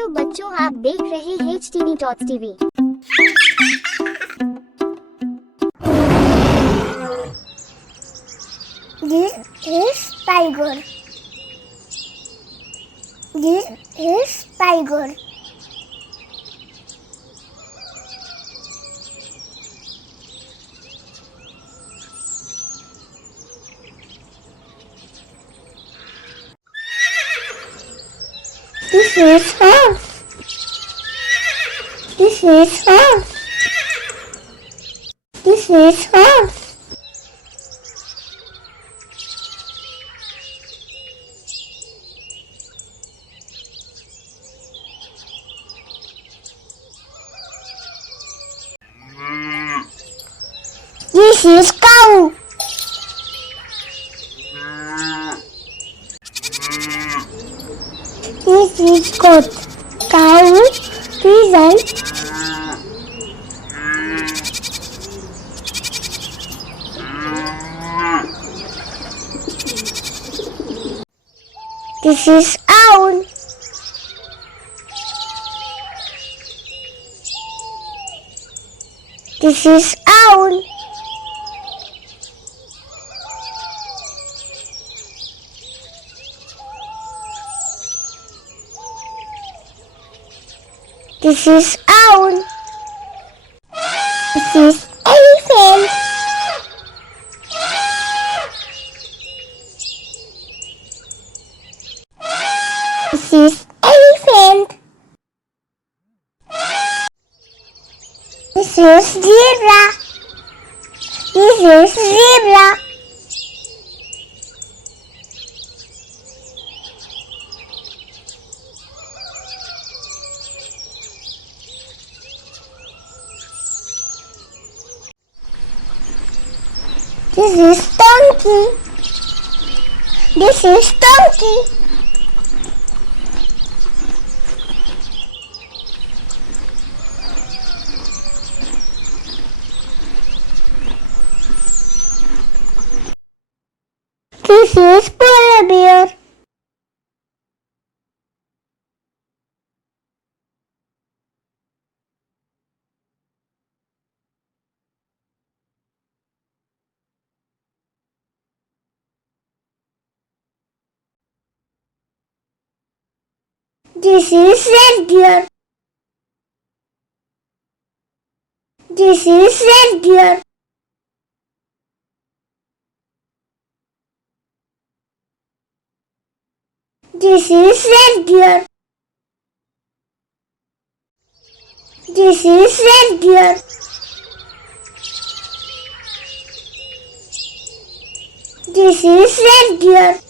Hello बच्चों, आप देख रहे हैं tots TV. This is tiger. This is tiger. This is horse. This is horse. This is horse. This is cow. This is goat. Cow, pigeon. This is owl. This is owl. This is owl. This is elephant. This is elephant. This is zebra. This is zebra. This is donkey. This is donkey. This is polar bear. This is red deer. This is red deer. This is red deer. This is red deer. This is red deer.